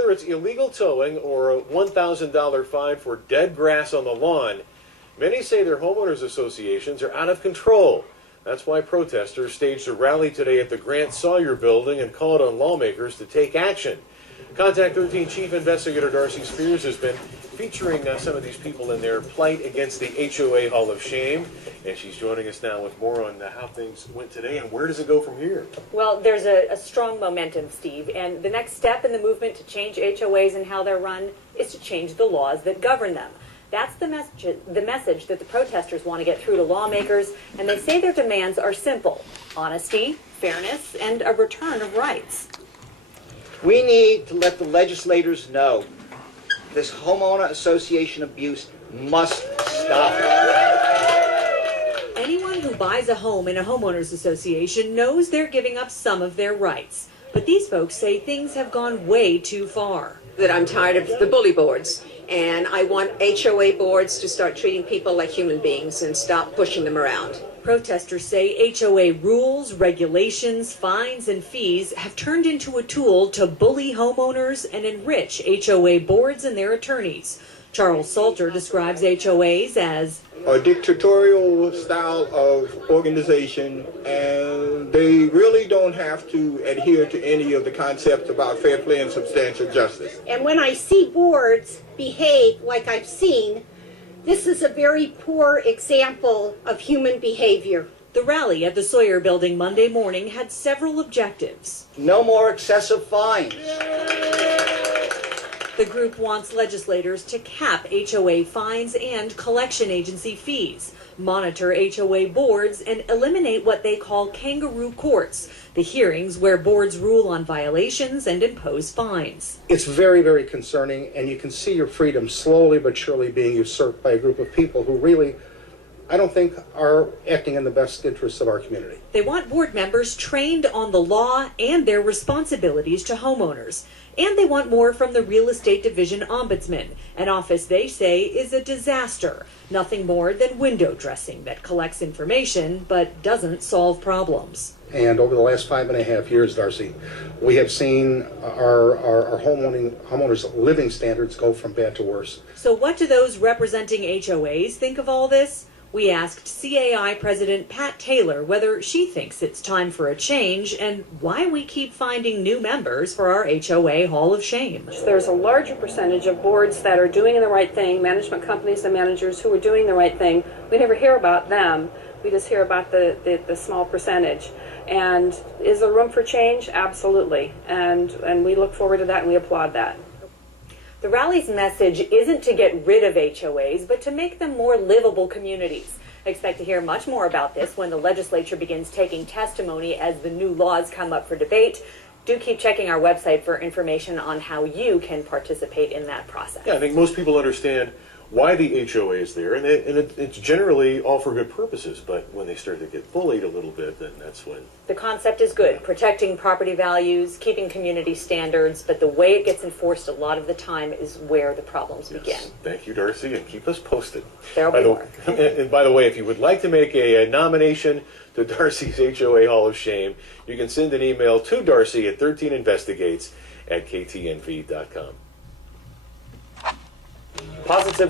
whether it's illegal towing or a $1,000 fine for dead grass on the lawn, many say their homeowners associations are out of control. That's why protesters staged a rally today at the Grant Sawyer building and called on lawmakers to take action. Contact 13 Chief Investigator Darcy Spears has been featuring some of these people in their plight against the HOA Hall of Shame, and she's joining us now with more on how things went today and where does it go from here? Well, there's a strong momentum, Steve, and the next step in the movement to change HOAs and how they're run is to change the laws that govern them. That's the message that the protesters want to get through to lawmakers, and they say their demands are simple: honesty, fairness, and a return of rights. We need to let the legislators know this homeowner association abuse must stop. Anyone who buys a home in a homeowners association knows they're giving up some of their rights. But these folks say things have gone way too far. That I'm tired of the bully boards, and I want HOA boards to start treating people like human beings and stop pushing them around. Protesters say HOA rules, regulations, fines, and fees have turned into a tool to bully homeowners and enrich HOA boards and their attorneys. Charles Salter describes HOAs as a dictatorial style of organization, and they really don't have to adhere to any of the concepts about fair play and substantial justice. And when I see boards behave like I've seen, this is a very poor example of human behavior. The rally at the Sawyer building Monday morning had several objectives. No more excessive fines. The group wants legislators to cap HOA fines and collection agency fees, monitor HOA boards, and eliminate what they call kangaroo courts, the hearings where boards rule on violations and impose fines. It's very, very concerning, and you can see your freedom slowly but surely being usurped by a group of people who really, I don't think, are acting in the best interests of our community. They want board members trained on the law and their responsibilities to homeowners. And they want more from the Real Estate Division Ombudsman, an office they say is a disaster, nothing more than window dressing that collects information but doesn't solve problems. And over the last 5.5 years, Darcy, we have seen our homeowners' living standards go from bad to worse. So what do those representing HOAs think of all this? We asked CAI President Pat Taylor whether she thinks it's time for a change and why we keep finding new members for our HOA Hall of Shame. There's a larger percentage of boards that are doing the right thing, management companies and managers who are doing the right thing. We never hear about them. We just hear about the small percentage. And is there room for change? Absolutely. And we look forward to that and we applaud that. The rally's message isn't to get rid of HOAs, but to make them more livable communities. Expect to hear much more about this when the legislature begins taking testimony as the new laws come up for debate. Do keep checking our website for information on how you can participate in that process. Yeah, I think most people understand why the HOA is there, and it's generally all for good purposes, but when they start to get bullied a little bit, then that's when... The concept is good, protecting property values, keeping community standards, but the way it gets enforced a lot of the time is where the problems begin. Thank you, Darcy, and keep us posted. There'll be more. And by the way, if you would like to make a nomination to Darcy's HOA Hall of Shame, you can send an email to Darcy at 13investigates@ktnv.com. Positive.